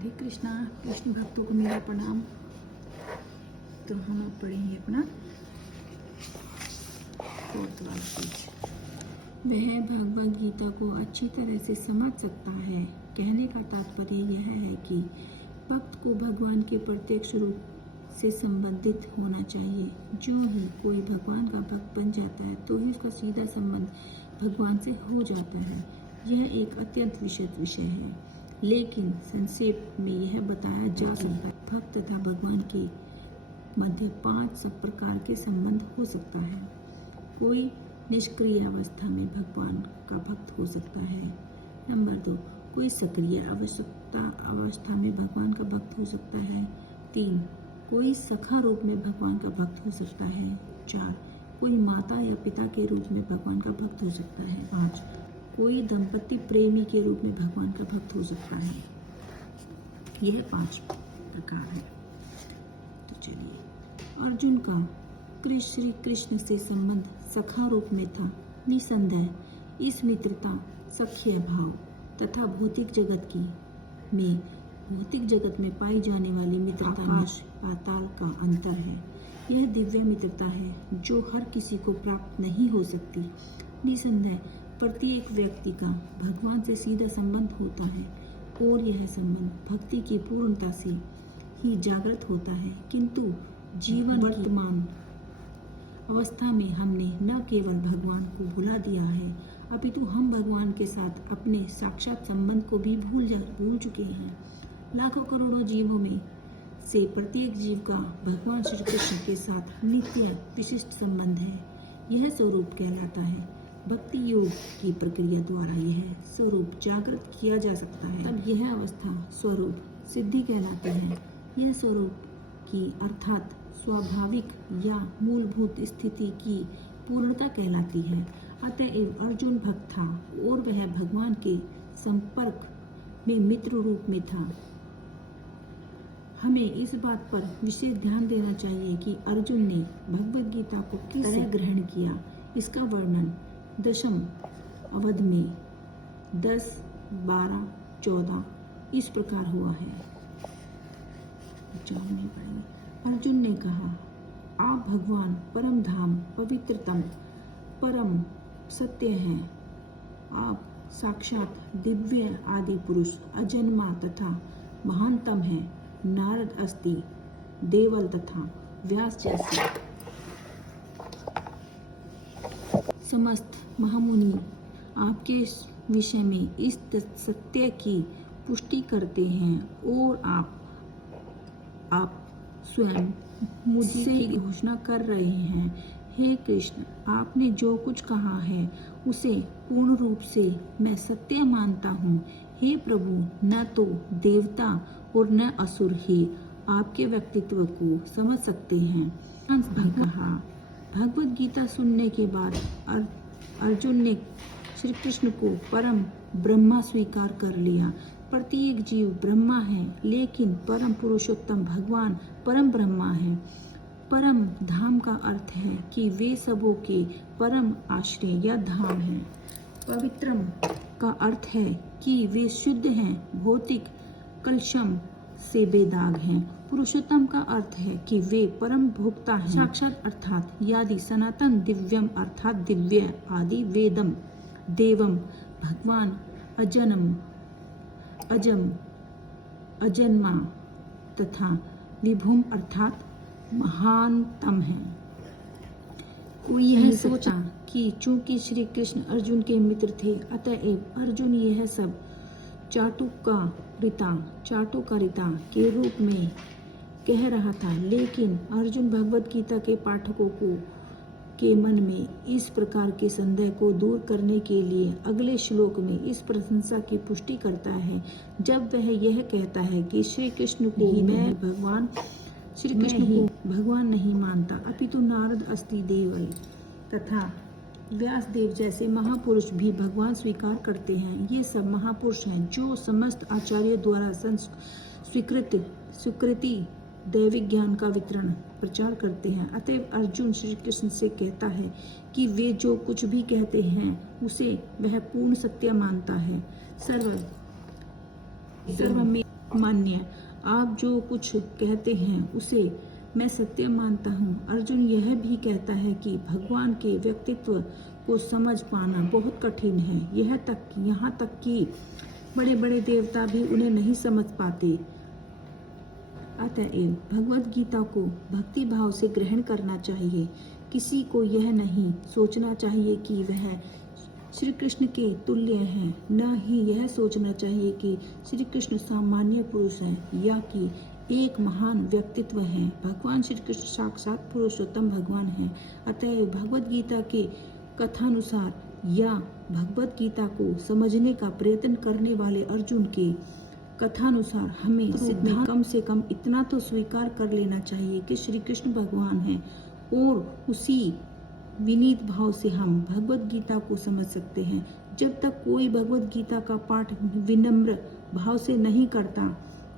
राधे कृष्णा। कृष्ण भक्तों को मेरा प्रणाम। तो हम अब पढ़ेंगे अपना 4th वाला पेज। वह भगवद गीता को अच्छी तरह से समझ सकता है। कहने का तात्पर्य यह है कि भक्त को भगवान के प्रत्यक्ष रूप से संबंधित होना चाहिए। जो ही कोई भगवान का भक्त बन जाता है तो ही उसका सीधा संबंध भगवान से हो जाता है। यह एक अत्यंत विशद विषय है, लेकिन संक्षेप में यह बताया जा सकता है भक्त तथा भगवान के मध्य 5 सब प्रकार के संबंध हो सकता है। कोई निष्क्रिय अवस्था में भगवान का भक्त हो सकता है। नंबर 2, कोई सक्रिय अवस्था में भगवान का भक्त हो सकता है। 3, कोई सखा रूप में भगवान का भक्त हो सकता है। 4, कोई माता या पिता के रूप में भगवान का भक्त हो सकता है। 5, कोई दंपति प्रेमी के रूप में भगवान का भक्त हो सकता है। यह 5 प्रकार है। तो चलिए, अर्जुन का श्री कृष्ण से संबंध सखा रूप में था। निसंदेह इस मित्रता, सख्य भाव तथा भौतिक जगत में पाई जाने वाली मित्रता में पाताल का अंतर है। यह दिव्य मित्रता है जो हर किसी को प्राप्त नहीं हो सकती। निसंदेह प्रत्येक व्यक्ति का भगवान से सीधा संबंध होता है और यह संबंध भक्ति की पूर्णता से ही जागृत होता है। किंतु जीवन वर्तमान अवस्था में हमने न केवल भगवान को भुला दिया है, अपितु हम भगवान के साथ अपने साक्षात संबंध को भी भूल चुके हैं। लाखों करोड़ों जीवों में से प्रत्येक जीव का भगवान श्री कृष्ण के साथ नित्य विशिष्ट संबंध है। यह स्वरूप कहलाता है। भक्ति योग की प्रक्रिया द्वारा यह स्वरूप जागृत किया जा सकता है। तब यह अवस्था स्वरूप सिद्धि कहलाती है। यह स्वरूप की अर्थात स्वाभाविक या मूलभूत स्थिति की पूर्णता कहलाती है। अतएव अर्जुन भक्त था और वह भगवान के संपर्क में मित्र रूप में था। हमें इस बात पर विशेष ध्यान देना चाहिए कि अर्जुन ने भगवद गीता को किस तरह ग्रहण किया। इसका वर्णन 10वीं अवध में 10, 12, 14 इस प्रकार हुआ है। अर्जुन ने कहा, आप भगवान परम धाम, पवित्रतम, परम सत्य हैं। आप साक्षात दिव्य आदि पुरुष, अजन्मा तथा महानतम हैं। नारद अस्ति, देवल तथा व्यास जैसे समस्त महामुनि आपके विषय में इस सत्य की पुष्टि करते हैं और आप स्वयं मुझसे घोषणा कर रहे हैं। हे कृष्ण, आपने जो कुछ कहा है उसे पूर्ण रूप से मैं सत्य मानता हूँ। हे प्रभु, न तो देवता और न असुर ही आपके व्यक्तित्व को समझ सकते हैं। हंस भी कहा। भगवद गीता सुनने के बाद अर्जुन ने श्री कृष्ण को परम ब्रह्मा स्वीकार कर लिया। प्रत्येक जीव ब्रह्मा है, लेकिन परम पुरुषोत्तम भगवान परम ब्रह्मा है। परम धाम का अर्थ है कि वे सबों के परम आश्रय या धाम है। पवित्रम का अर्थ है कि वे शुद्ध हैं, भौतिक कलशम से बेदाग हैं। पुरुषोत्तम का अर्थ है कि वे परम भोक्ता हैं। साक्षात अर्थात यादि सनातन, दिव्यम अर्थात दिव्य, आदि वेदम, देवम भगवान, अजन्मा तथा विभुम अर्थात महानतम है। कोई यह सोचा कि चूंकि श्री कृष्ण अर्जुन के मित्र थे, अतएव अर्जुन यह सब चाटुकारिता के रूप में कह रहा था। लेकिन अर्जुन भगवद गीता के पाठकों के मन में इस प्रकार के संदेह को दूर करने के लिए अगले श्लोक में इस प्रशंसा की पुष्टि करता है, जब वह यह कहता है कि श्री कृष्ण को मैं भगवान नहीं मानता, अपितु नारद अस्ति, देवल तथा व्यास देव जैसे महापुरुष भी भगवान स्वीकार करते हैं। ये सब महापुरुष हैं जो समस्त आचार्यों द्वारा स्वीकृति दैविक ज्ञान का वितरण प्रचार करते हैं। अतएव अर्जुन श्री कृष्ण से कहता है कि वे जो कुछ भी कहते हैं उसे वह पूर्ण सत्य मानता है। मान्य। आप जो कुछ कहते हैं उसे मैं सत्य मानता हूँ। अर्जुन यह भी कहता है कि भगवान के व्यक्तित्व को समझ पाना बहुत कठिन है। यहाँ तक कि बड़े बड़े देवता भी उन्हें नहीं समझ पाते। अतएव भगवत गीता को भक्ति भाव से ग्रहण करना चाहिए। किसी को यह नहीं सोचना चाहिए कि वह श्री कृष्ण के तुल्य हैं, न ही यह सोचना चाहिए कि श्री कृष्ण सामान्य पुरुष हैं या कि एक महान व्यक्तित्व है। भगवान श्री कृष्ण साक्षात पुरुषोत्तम भगवान हैं। अतएव भगवत गीता के कथानुसार या भगवत गीता को समझने का प्रयत्न करने वाले अर्जुन के कथानुसार हमें सिद्धांत कम से कम इतना तो स्वीकार कर लेना चाहिए कि श्री कृष्ण भगवान हैं, और उसी विनीत भाव से हम भगवत गीता को समझ सकते हैं। जब तक कोई भगवत गीता का पाठ विनम्र भाव से नहीं करता,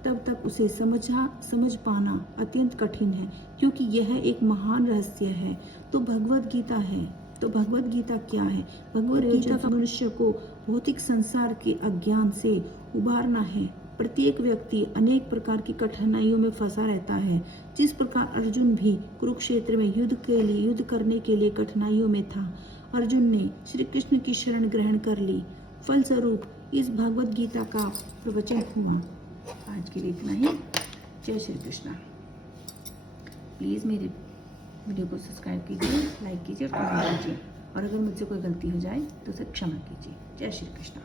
तब तक उसे समझ पाना अत्यंत कठिन है, क्योंकि यह एक महान रहस्य है। तो भगवत गीता है, तो भगवत गीता क्या है? भगवत गीता का मनुष्य को भौतिक संसार के अज्ञान से उबारना है। प्रत्येक व्यक्ति अनेक प्रकार की कठिनाइयों में फंसा रहता है। जिस प्रकार अर्जुन भी कुरुक्षेत्र में युद्ध करने के लिए कठिनाइयों में था, अर्जुन ने श्री कृष्ण की शरण ग्रहण कर ली। फलस्वरूप इस भगवत गीता का प्रवचन हुआ। आज के लिए इतना ही। जय श्री कृष्ण। प्लीज मेरे वीडियो को सब्सक्राइब कीजिए, लाइक कीजिए और कमेंट कीजिए, और अगर मुझसे कोई गलती हो जाए तो उसे क्षमा कीजिए। जय श्री कृष्ण।